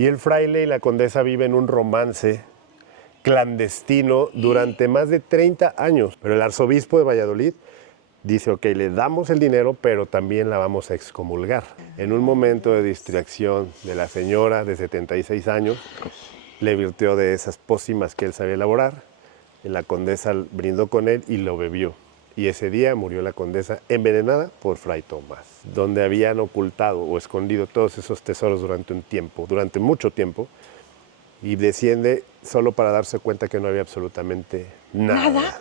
Y el fraile y la condesa viven un romance clandestino durante más de 30 años. Pero el arzobispo de Valladolid dice, ok, le damos el dinero, pero también la vamos a excomulgar. En un momento de distracción de la señora de 76 años, le virtió de esas pócimas que él sabía elaborar. La condesa brindó con él y lo bebió. Y ese día murió la condesa envenenada por Fray Tomás, donde habían ocultado o escondido todos esos tesoros durante un tiempo, durante mucho tiempo, y desciende solo para darse cuenta que no había absolutamente nada.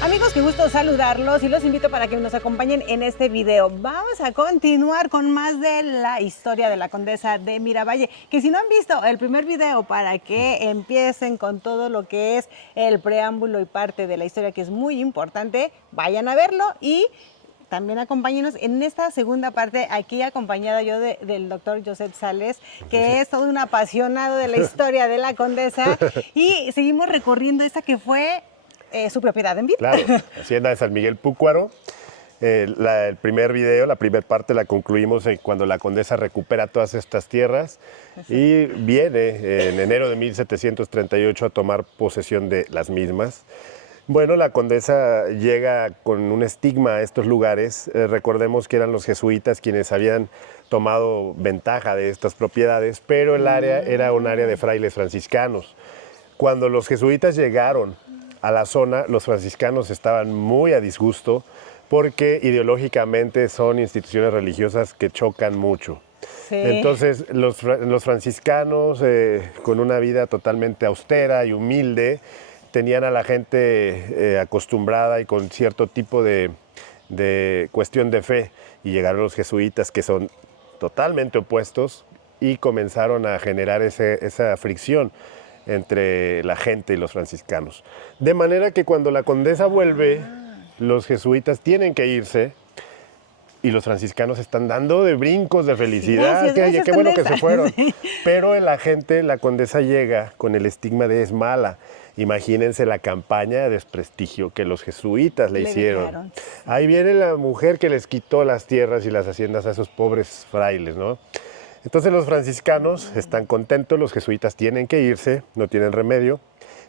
Amigos, qué gusto saludarlos y los invito para que nos acompañen en este video. Vamos a continuar con más de la historia de la condesa de Miravalle, que si no han visto el primer video para que empiecen con todo lo que es el preámbulo y parte de la historia, que es muy importante, vayan a verlo y también acompáñenos en esta segunda parte, aquí acompañada yo del doctor Josep Sales, que es todo un apasionado de la historia de la condesa, y seguimos recorriendo esta que fue su propiedad en vida. Claro, Hacienda de San Miguel Púcuaro. El primer video, la primera parte la concluimos cuando la condesa recupera todas estas tierras y viene en enero de 1738 a tomar posesión de las mismas. Bueno, la condesa llega con un estigma a estos lugares. Recordemos que eran los jesuitas quienes habían tomado ventaja de estas propiedades, pero el área era un área de frailes franciscanos. Cuando los jesuitas llegaron a la zona, los franciscanos estaban muy a disgusto porque ideológicamente son instituciones religiosas que chocan mucho. Sí. Entonces los franciscanos, con una vida totalmente austera y humilde, tenían a la gente acostumbrada y con cierto tipo de cuestión de fe, y llegaron los jesuitas, que son totalmente opuestos, y comenzaron a generar esa fricción entre la gente y los franciscanos. De manera que cuando la condesa vuelve, los jesuitas tienen que irse y los franciscanos están dando de brincos de felicidad. Sí, gracias, qué bueno que se fueron. Sí. Pero la gente, la condesa llega con el estigma de es mala. Imagínense la campaña de desprestigio que los jesuitas le hicieron. Dijeron. Ahí viene la mujer que les quitó las tierras y las haciendas a esos pobres frailes, ¿no? Entonces los franciscanos están contentos, los jesuitas tienen que irse, no tienen remedio,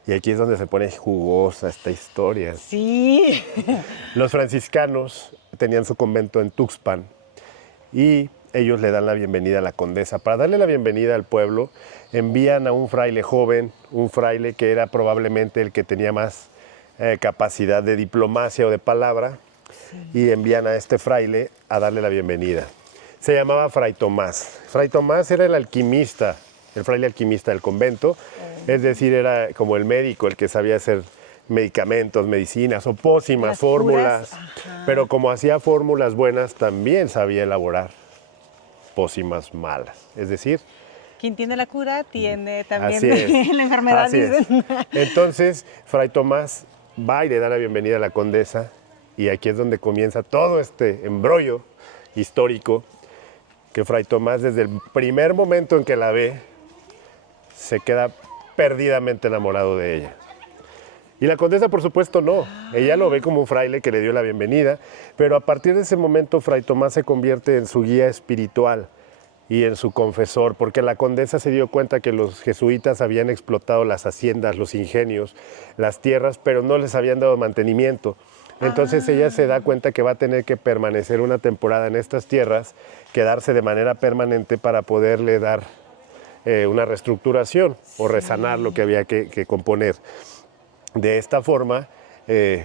y aquí es donde se pone jugosa esta historia. Sí. Los franciscanos tenían su convento en Tuxpan y ellos le dan la bienvenida a la condesa. Para darle la bienvenida al pueblo, envían a un fraile joven, un fraile que era probablemente el que tenía más capacidad de diplomacia o de palabra, y envían a este fraile a darle la bienvenida. Se llamaba Fray Tomás. Fray Tomás era el alquimista, el fraile alquimista del convento, es decir, era como el médico, el que sabía hacer medicamentos, medicinas o pócimas, fórmulas, pero como hacía fórmulas buenas, también sabía elaborar pócimas malas, es decir... Quien tiene la cura tiene también la enfermedad, así dicen. Entonces, Fray Tomás va y le da la bienvenida a la condesa, y aquí es donde comienza todo este embrollo histórico, que Fray Tomás, desde el primer momento en que la ve, se queda perdidamente enamorado de ella. Y la condesa, por supuesto, no. Ella lo ve como un fraile que le dio la bienvenida, pero a partir de ese momento Fray Tomás se convierte en su guía espiritual y en su confesor, porque la condesa se dio cuenta que los jesuitas habían explotado las haciendas, los ingenios, las tierras, pero no les habían dado mantenimiento. Entonces ella se da cuenta que va a tener que permanecer una temporada en estas tierras, quedarse de manera permanente para poderle dar una reestructuración o resanar lo que había que componer. De esta forma,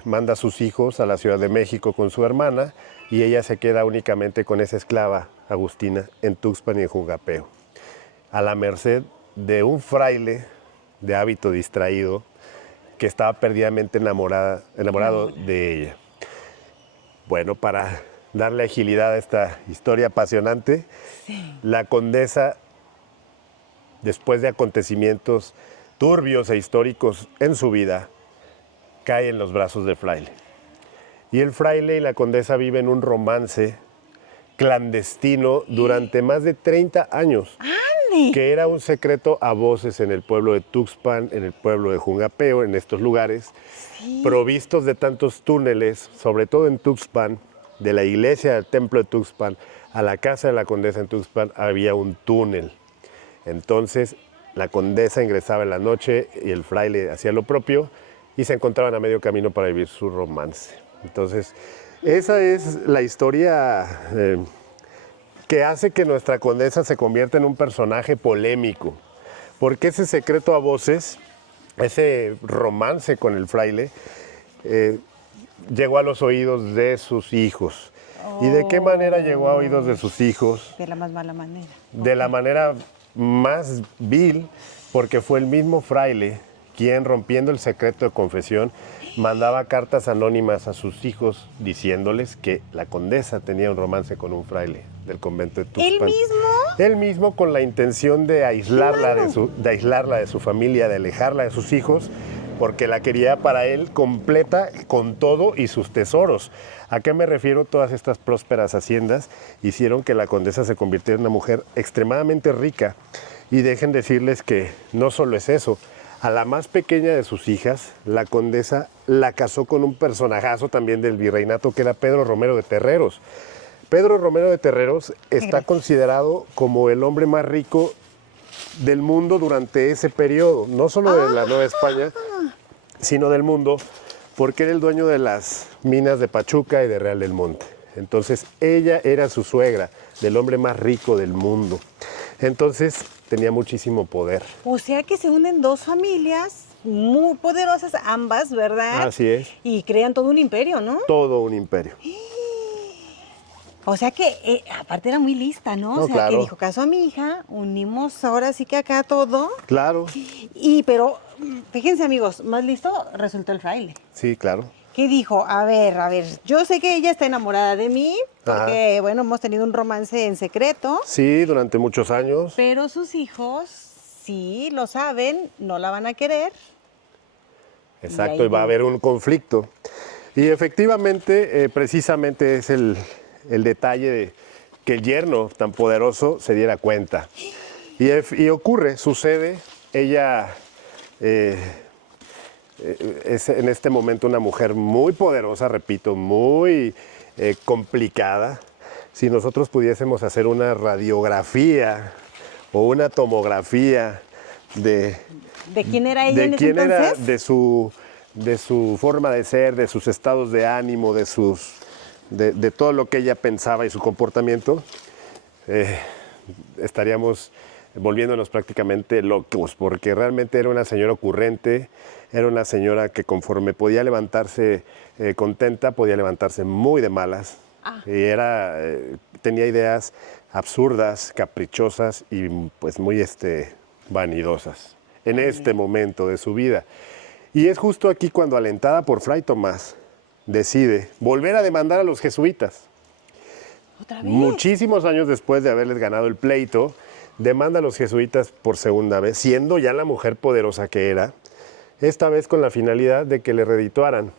manda a sus hijos a la Ciudad de México con su hermana, y ella se queda únicamente con esa esclava, Agustina, en Tuxpan y en Jungapeo, a la merced de un fraile de hábito distraído, que estaba perdidamente enamorado de ella. Bueno, para darle agilidad a esta historia apasionante, la condesa, después de acontecimientos turbios e históricos en su vida, cae en los brazos del fraile. Y el fraile y la condesa viven un romance clandestino durante más de 30 años. Que era un secreto a voces en el pueblo de Tuxpan, en el pueblo de Jungapeo, en estos lugares, provistos de tantos túneles, sobre todo en Tuxpan, de la iglesia del templo de Tuxpan a la casa de la condesa en Tuxpan había un túnel. Entonces la condesa ingresaba en la noche y el fraile hacía lo propio y se encontraban a medio camino para vivir su romance. Entonces esa es la historia que hace que nuestra condesa se convierta en un personaje polémico, porque ese secreto a voces, ese romance con el fraile, llegó a los oídos de sus hijos. ¿Y de qué manera llegó a oídos de sus hijos? De la más mala manera. De la manera más vil, porque fue el mismo fraile quien, rompiendo el secreto de confesión, mandaba cartas anónimas a sus hijos diciéndoles que la condesa tenía un romance con un fraile del convento de Tuxpan. ¿Él mismo? Él mismo, con la intención de aislarla de su familia, de alejarla de sus hijos, porque la quería para él completa con todo y sus tesoros. ¿A qué me refiero? Todas estas prósperas haciendas hicieron que la condesa se convirtiera en una mujer extremadamente rica. Y dejen decirles que no solo es eso. A la más pequeña de sus hijas, la condesa la casó con un personajazo también del virreinato, que era Pedro Romero de Terreros. Pedro Romero de Terreros está considerado como el hombre más rico del mundo durante ese periodo, no solo de la Nueva España, sino del mundo, porque era el dueño de las minas de Pachuca y de Real del Monte. Entonces ella era su suegra, del hombre más rico del mundo. Entonces tenía muchísimo poder. O sea que se unen dos familias muy poderosas, ambas, ¿verdad? Así es. Y crean todo un imperio, ¿no? Todo un imperio. O sea que, aparte era muy lista, ¿no? No, O sea, claro. que dijo, caso a mi hija, unimos ahora sí que acá todo. Claro, Pero, fíjense amigos, más listo resultó el fraile. sí, claro. ¿Qué dijo? A ver, yo sé que ella está enamorada de mí, porque, bueno, hemos tenido un romance en secreto, Sí, durante muchos años. pero sus hijos, sí lo saben, no la van a querer. Exacto, Y ahí y va a haber un conflicto. Y efectivamente, precisamente es el detalle de que el yerno tan poderoso se diera cuenta. Y ocurre, sucede, ella es en este momento una mujer muy poderosa, repito, muy complicada. Si nosotros pudiésemos hacer una radiografía o una tomografía de ¿De quién era ella en ese quién era, entonces? de su forma de ser, de sus estados de ánimo, de todo lo que ella pensaba y su comportamiento, estaríamos volviéndonos prácticamente locos, porque realmente era una señora ocurrente, era una señora que conforme podía levantarse contenta, podía levantarse muy de malas, y tenía ideas absurdas, caprichosas y pues muy vanidosas en este momento de su vida. Y es justo aquí cuando, alentada por Fray Tomás, decide volver a demandar a los jesuitas. ¿Otra vez? Muchísimos años después de haberles ganado el pleito, demanda a los jesuitas por segunda vez, siendo ya la mujer poderosa que era, esta vez con la finalidad de que le redituaran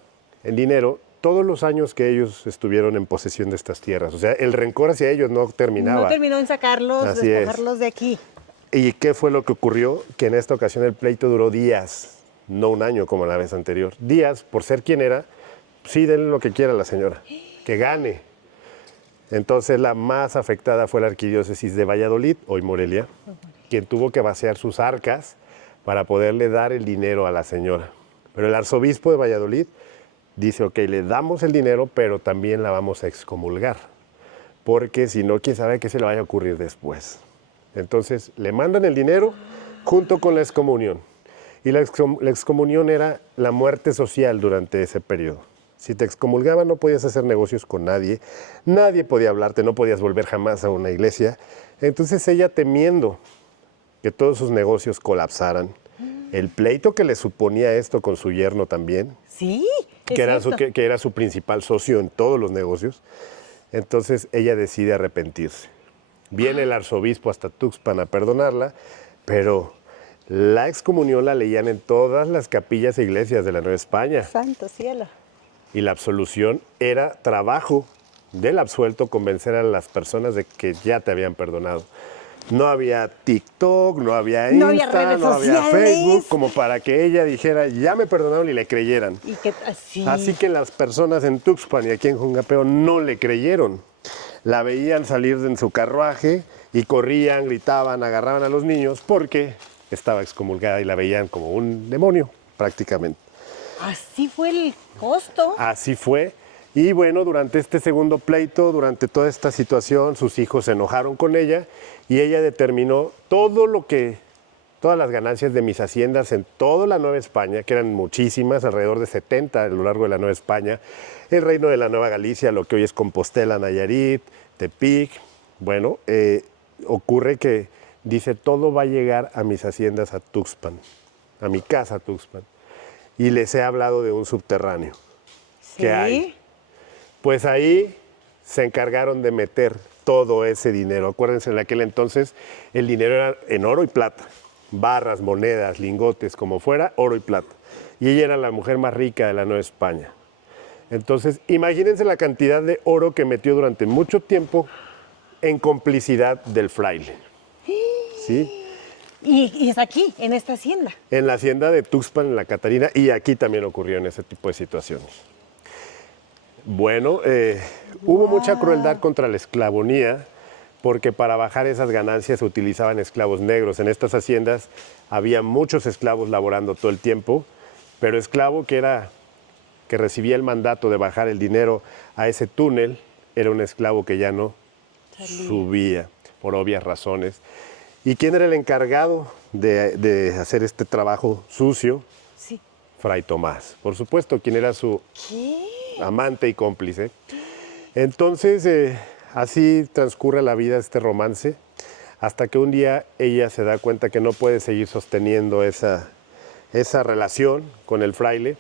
en dinero todos los años que ellos estuvieron en posesión de estas tierras. O sea, el rencor hacia ellos no terminaba. No terminó en sacarlos, Así despojarlos de aquí. ¿Y qué fue lo que ocurrió? Que en esta ocasión el pleito duró días, no un año como la vez anterior. Días, por ser quien era, sí, denle lo que quiera a la señora, que gane. Entonces la más afectada fue la arquidiócesis de Valladolid, hoy Morelia, quien tuvo que vaciar sus arcas para poderle dar el dinero a la señora. Pero el arzobispo de Valladolid dice, ok, le damos el dinero, pero también la vamos a excomulgar, porque si no, quién sabe qué se le vaya a ocurrir después. Entonces le mandan el dinero junto con la excomunión. Y la excomunión era la muerte social durante ese periodo. Si te excomulgaban no podías hacer negocios con nadie, nadie podía hablarte, no podías volver jamás a una iglesia. Entonces ella, temiendo que todos sus negocios colapsaran, el pleito que le suponía esto con su yerno también, Sí, es que cierto. era su principal socio en todos los negocios, entonces ella decide arrepentirse. Viene el arzobispo hasta Tuxpan a perdonarla, pero la excomunión la leían en todas las capillas e iglesias de la Nueva España. Santo cielo. Y la absolución era trabajo del absuelto convencer a las personas de que ya te habían perdonado. No había TikTok, no había No había Insta, redes no había sociales. Facebook, como para que ella dijera, ya me perdonaron y le creyeran. Y que así. Así que las personas en Tuxpan y aquí en Juncapeo no le creyeron. La veían salir en su carruaje y corrían, gritaban, agarraban a los niños porque estaba excomulgada y la veían como un demonio prácticamente. Así fue el costo. Así fue. Y bueno, durante este segundo pleito, durante toda esta situación, sus hijos se enojaron con ella y ella determinó todas las ganancias de mis haciendas en toda la Nueva España, que eran muchísimas, alrededor de 70 a lo largo de la Nueva España, el reino de la Nueva Galicia, lo que hoy es Compostela, Nayarit, Tepic. Bueno, ocurre que dice, todo va a llegar a mis haciendas a Tuxpan, a mi casa Tuxpan. Y les he hablado de un subterráneo que hay. Pues ahí se encargaron de meter todo ese dinero. Acuérdense, en aquel entonces el dinero era en oro y plata. Barras, monedas, lingotes, como fuera, oro y plata. Y ella era la mujer más rica de la Nueva España. Entonces, imagínense la cantidad de oro que metió durante mucho tiempo en complicidad del fraile. ¿Sí? Y es aquí, en esta hacienda. En la hacienda de Tuxpan, en la Catarina, y aquí también ocurrió en ese tipo de situaciones. Bueno, hubo mucha crueldad contra la esclavonía, porque para bajar esas ganancias se utilizaban esclavos negros. En estas haciendas había muchos esclavos laborando todo el tiempo, pero esclavo que recibía el mandato de bajar el dinero a ese túnel, era un esclavo que ya no subía, por obvias razones. ¿Y quién era el encargado de hacer este trabajo sucio? Sí. Fray Tomás, por supuesto, quien era su amante y cómplice. Entonces, así transcurre la vida este romance, hasta que un día ella se da cuenta que no puede seguir sosteniendo esa relación con el fraile.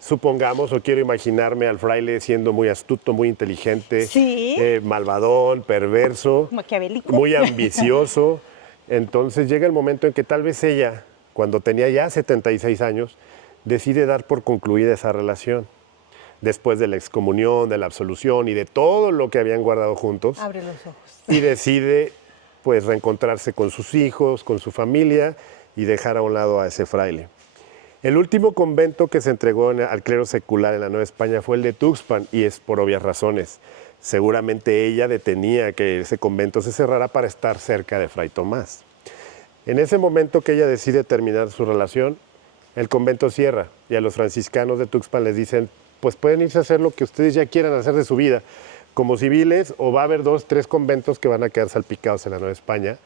Supongamos, o quiero imaginarme al fraile siendo muy astuto, muy inteligente, Sí. Malvadón, perverso, Maquiavélico. muy ambicioso. Entonces llega el momento en que tal vez ella, cuando tenía ya 76 años, decide dar por concluida esa relación. Después de la excomunión, de la absolución y de todo lo que habían guardado juntos. Abre los ojos. Y decide pues reencontrarse con sus hijos, con su familia y dejar a un lado a ese fraile. El último convento que se entregó al clero secular en la Nueva España fue el de Tuxpan, y es por obvias razones. Seguramente ella detenía que ese convento se cerrara para estar cerca de Fray Tomás. En ese momento que ella decide terminar su relación, el convento cierra y a los franciscanos de Tuxpan les dicen, pues pueden irse a hacer lo que ustedes ya quieran hacer de su vida, como civiles, o va a haber 2, 3 conventos que van a quedar salpicados en la Nueva España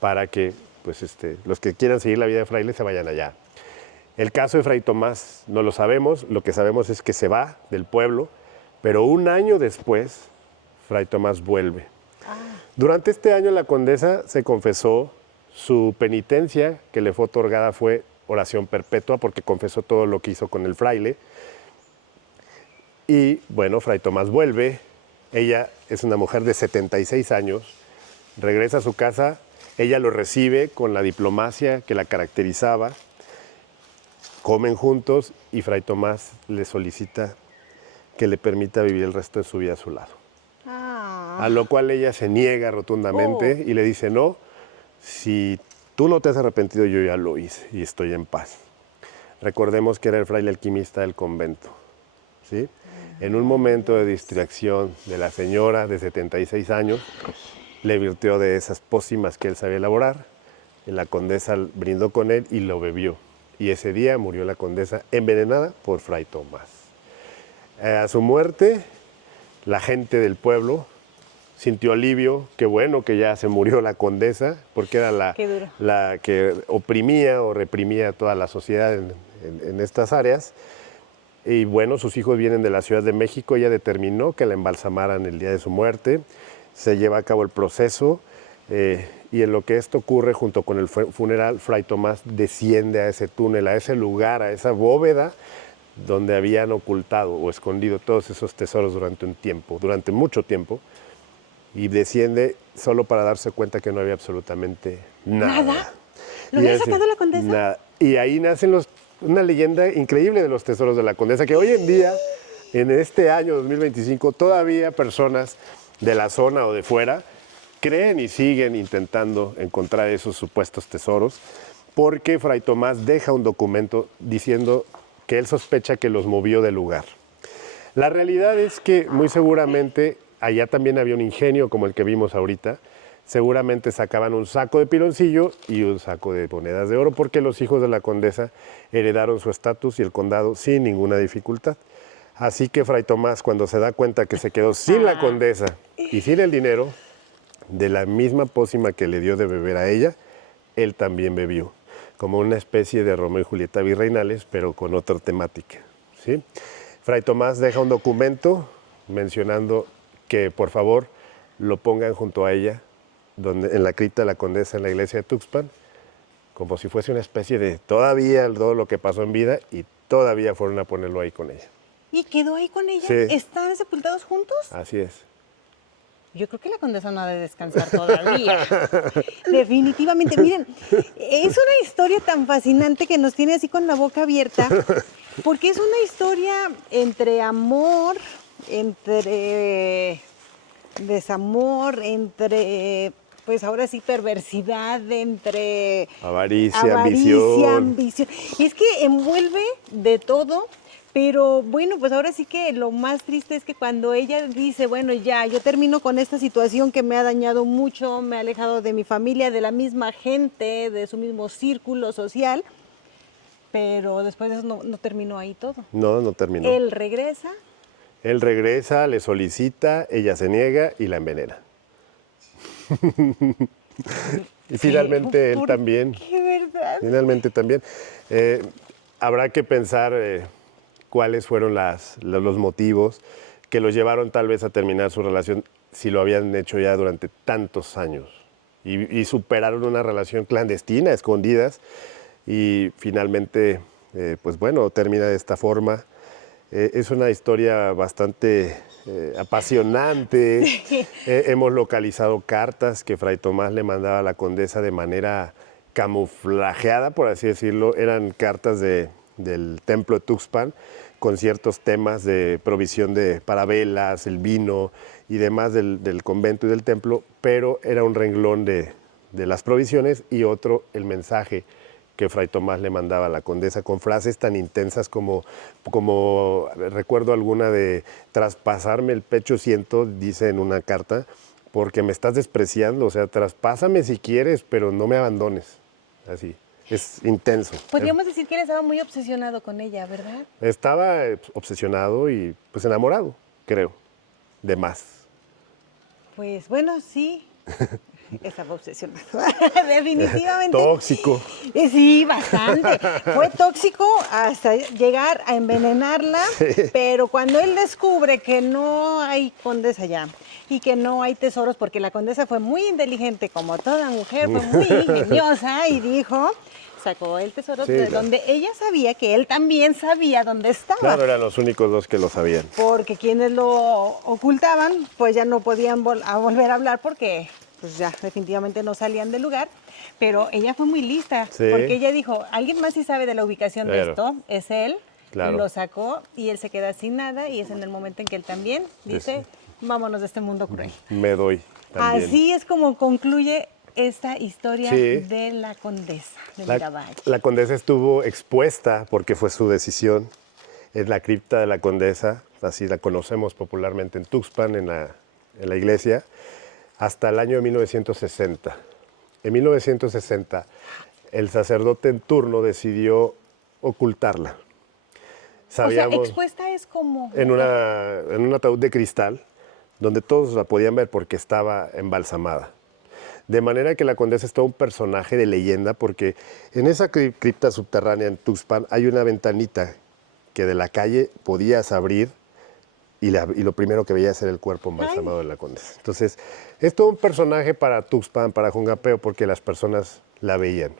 para que pues, los que quieran seguir la vida de fraile se vayan allá. El caso de Fray Tomás no lo sabemos, lo que sabemos es que se va del pueblo, pero un año después, Fray Tomás vuelve. Durante este año la condesa se confesó, su penitencia que le fue otorgada fue oración perpetua, porque confesó todo lo que hizo con el fraile. Y bueno, Fray Tomás vuelve, ella es una mujer de 76 años, regresa a su casa, ella lo recibe con la diplomacia que la caracterizaba, comen juntos y Fray Tomás le solicita que le permita vivir el resto de su vida a su lado. A lo cual ella se niega rotundamente y le dice, no, si tú no te has arrepentido, yo ya lo hice y estoy en paz. Recordemos que era el fraile alquimista del convento, ¿sí? En un momento de distracción de la señora de 76 años, le virtió de esas pócimas que él sabía elaborar, y la condesa brindó con él y lo bebió. Y ese día murió la condesa envenenada por Fray Tomás. A su muerte, la gente del pueblo sintió alivio, qué bueno que ya se murió la condesa, porque era la que oprimía o reprimía a toda la sociedad en estas áreas. Y bueno, sus hijos vienen de la Ciudad de México, ella determinó que la embalsamaran el día de su muerte, se lleva a cabo el proceso, y en lo que esto ocurre, junto con el funeral, Fray Tomás desciende a ese túnel, a ese lugar, a esa bóveda, donde habían ocultado o escondido todos esos tesoros durante un tiempo, durante mucho tiempo, y desciende solo para darse cuenta que no había absolutamente nada. ¿Nada? ¿Lo había sacado la condesa? Nada. Y ahí nacen una leyenda increíble de los tesoros de la condesa, que hoy en día, en este año 2025, todavía personas de la zona o de fuera creen y siguen intentando encontrar esos supuestos tesoros porque Fray Tomás deja un documento diciendo que él sospecha que los movió del lugar. La realidad es que muy seguramente allá también había un ingenio como el que vimos ahorita. Seguramente sacaban un saco de piloncillo y un saco de monedas de oro porque los hijos de la condesa heredaron su estatus y el condado sin ninguna dificultad. Así que Fray Tomás, cuando se da cuenta que se quedó sin la condesa y sin el dinero, de la misma pócima que le dio de beber a ella, él también bebió, como una especie de Romeo y Julieta virreinales, pero con otra temática, ¿sí? Fray Tomás deja un documento mencionando que por favor lo pongan junto a ella, en la cripta de la condesa en la iglesia de Tuxpan, como si fuese una especie de todavía todo lo que pasó en vida y todavía fueron a ponerlo ahí con ella. ¿Y quedó ahí con ella? Sí. ¿Están sepultados juntos? Así es. Yo creo que la condesa no ha de descansar todavía. Definitivamente. Miren, es una historia tan fascinante que nos tiene así con la boca abierta, porque es una historia entre amor, entre desamor, entre, pues ahora sí, perversidad, entre Avaricia, ambición. Y es que envuelve de todo. Pero bueno, pues ahora sí que lo más triste es que cuando ella dice, bueno, ya, yo termino con esta situación que me ha dañado mucho, me ha alejado de mi familia, de la misma gente, de su mismo círculo social, pero después de eso no terminó ahí todo. No, no terminó. Él regresa. Él regresa, le solicita, ella se niega y la envenena. Y finalmente él también. ¿Qué verdad? Finalmente también. Habrá que pensar cuáles fueron los motivos que los llevaron tal vez a terminar su relación si lo habían hecho ya durante tantos años y superaron una relación clandestina, escondidas, y finalmente, pues bueno, termina de esta forma. Es una historia bastante apasionante. Sí. Hemos localizado cartas que Fray Tomás le mandaba a la condesa de manera camuflajeada, por así decirlo. Eran cartas del templo de Tuxpan con ciertos temas de provisión para velas, el vino y demás del convento y del templo, pero era un renglón de las provisiones y otro el mensaje que Fray Tomás le mandaba a la condesa con frases tan intensas como recuerdo alguna de traspasarme el pecho siento, dice en una carta, porque me estás despreciando, o sea, traspásame si quieres, pero no me abandones, así. Es intenso. Podríamos decir que él estaba muy obsesionado con ella, ¿verdad? Estaba obsesionado y pues enamorado, creo, de más. Pues bueno, sí. Estaba obsesionado. Definitivamente. Tóxico. Sí, bastante. Fue tóxico hasta llegar a envenenarla, pero cuando él descubre que no hay condesa allá y que no hay tesoros, porque la condesa fue muy inteligente, como toda mujer, fue muy ingeniosa y dijo, sacó el tesoro Sí, de claro. donde ella sabía que él también sabía dónde estaba. Claro, eran los únicos dos que lo sabían. Porque quienes lo ocultaban, pues ya no podían volver a hablar porque pues ya definitivamente no salían del lugar. Pero ella fue muy lista, Sí. porque ella dijo, alguien más sí sabe de la ubicación de Claro. esto, es él. Claro. Lo sacó y él se queda sin nada y es en el momento en que él también dice, vámonos de este mundo cruel. Me doy también. Así es como concluye esta historia Sí. de la condesa de La Miravalle. condesa estuvo expuesta, porque fue su decisión, en la cripta de la condesa, así la conocemos popularmente en Tuxpan, en la iglesia, hasta el año 1960. En 1960, el sacerdote en turno decidió ocultarla. O sea, expuesta es como... en un ataúd de cristal, donde todos la podían ver porque estaba embalsamada. De manera que la condesa es todo un personaje de leyenda, porque en esa cripta subterránea en Tuxpan hay una ventanita que de la calle podías abrir y lo primero que veías era el cuerpo embalsamado de la condesa. Entonces, es todo un personaje para Tuxpan, para Jungapeo, porque las personas la veían.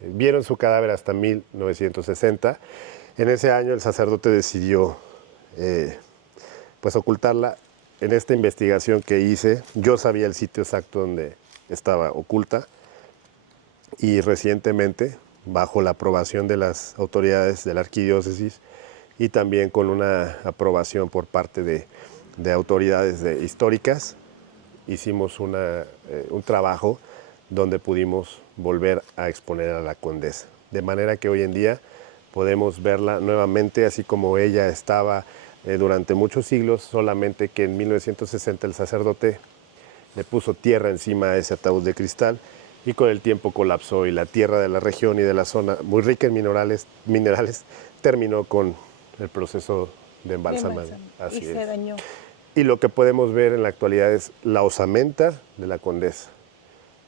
Vieron su cadáver hasta 1960. En ese año el sacerdote decidió pues ocultarla. En esta investigación que hice, yo sabía el sitio exacto donde estaba oculta y recientemente, bajo la aprobación de las autoridades de la arquidiócesis y también con una aprobación por parte de autoridades históricas, hicimos un trabajo donde pudimos volver a exponer a la condesa. De manera que hoy en día podemos verla nuevamente así como ella estaba durante muchos siglos, solamente que en 1960 el sacerdote le puso tierra encima a ese ataúd de cristal y con el tiempo colapsó y la tierra de la región y de la zona, muy rica en minerales terminó con el proceso de embalsamamiento. Y se dañó. Y lo que podemos ver en la actualidad es la osamenta de la condesa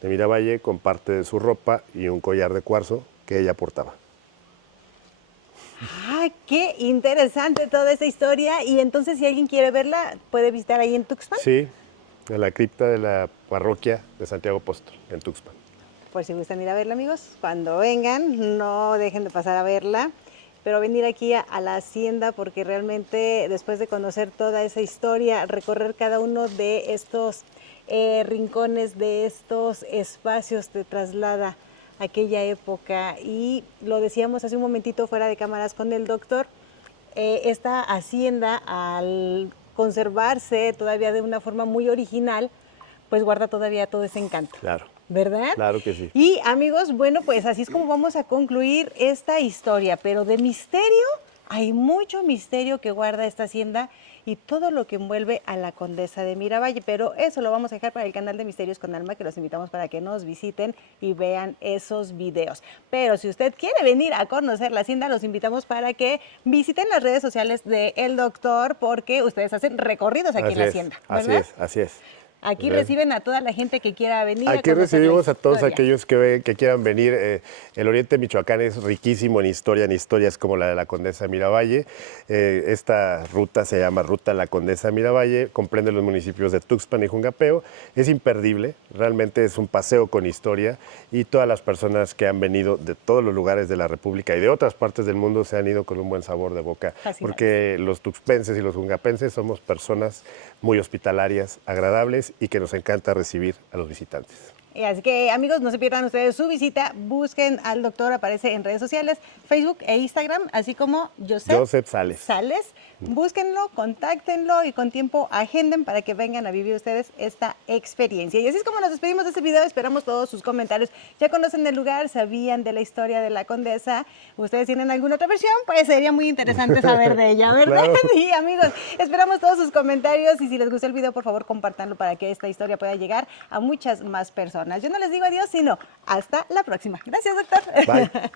de Miravalle con parte de su ropa y un collar de cuarzo que ella portaba. ¡Ay, qué interesante toda esa historia! Y entonces, si alguien quiere verla, ¿puede visitar ahí en Tuxpan? Sí, en la cripta de la parroquia de Santiago Apóstol, en Tuxpan. Por si gustan ir a verla, amigos, cuando vengan, no dejen de pasar a verla, pero venir aquí a la hacienda, porque realmente después de conocer toda esa historia, recorrer cada uno de estos rincones, de estos espacios, te traslada a aquella época. Y lo decíamos hace un momentito fuera de cámaras con el doctor, esta hacienda, al conservarse todavía de una forma muy original, pues guarda todavía todo ese encanto. Claro. ¿Verdad? Claro que sí. Y amigos, bueno, pues así es como vamos a concluir esta historia, pero de misterio, hay mucho misterio que guarda esta hacienda y todo lo que envuelve a la condesa de Miravalle, pero eso lo vamos a dejar para el canal de Misterios con Alma, que los invitamos para que nos visiten y vean esos videos. Pero si usted quiere venir a conocer la hacienda, los invitamos para que visiten las redes sociales del doctor, porque ustedes hacen recorridos aquí en la hacienda, ¿verdad? Así es. Aquí reciben a toda la gente que quiera venir. Aquí recibimos a todos aquellos que quieran venir. El oriente de Michoacán es riquísimo en historias como la de la Condesa Miravalle. Esta ruta se llama Ruta La Condesa Miravalle, comprende los municipios de Tuxpan y Jungapeo. Es imperdible, realmente es un paseo con historia y todas las personas que han venido de todos los lugares de la República y de otras partes del mundo se han ido con un buen sabor de boca, porque los tuxpenses y los jungapenses somos personas muy hospitalarias, agradables y que nos encanta recibir a los visitantes. Y así que, amigos, no se pierdan ustedes su visita. Busquen al doctor, aparece en redes sociales, Facebook e Instagram, así como Josep Sales. Búsquenlo, contáctenlo y con tiempo agenden para que vengan a vivir ustedes esta experiencia. Y así es como nos despedimos de este video. Esperamos todos sus comentarios. ¿Ya conocen el lugar? ¿Sabían de la historia de la condesa? ¿Ustedes tienen alguna otra versión? Pues sería muy interesante saber de ella, ¿verdad? Claro. Y amigos, esperamos todos sus comentarios y si les gustó el video, por favor, compártanlo para que esta historia pueda llegar a muchas más personas. Yo no les digo adiós, sino hasta la próxima. Gracias, doctor. Bye.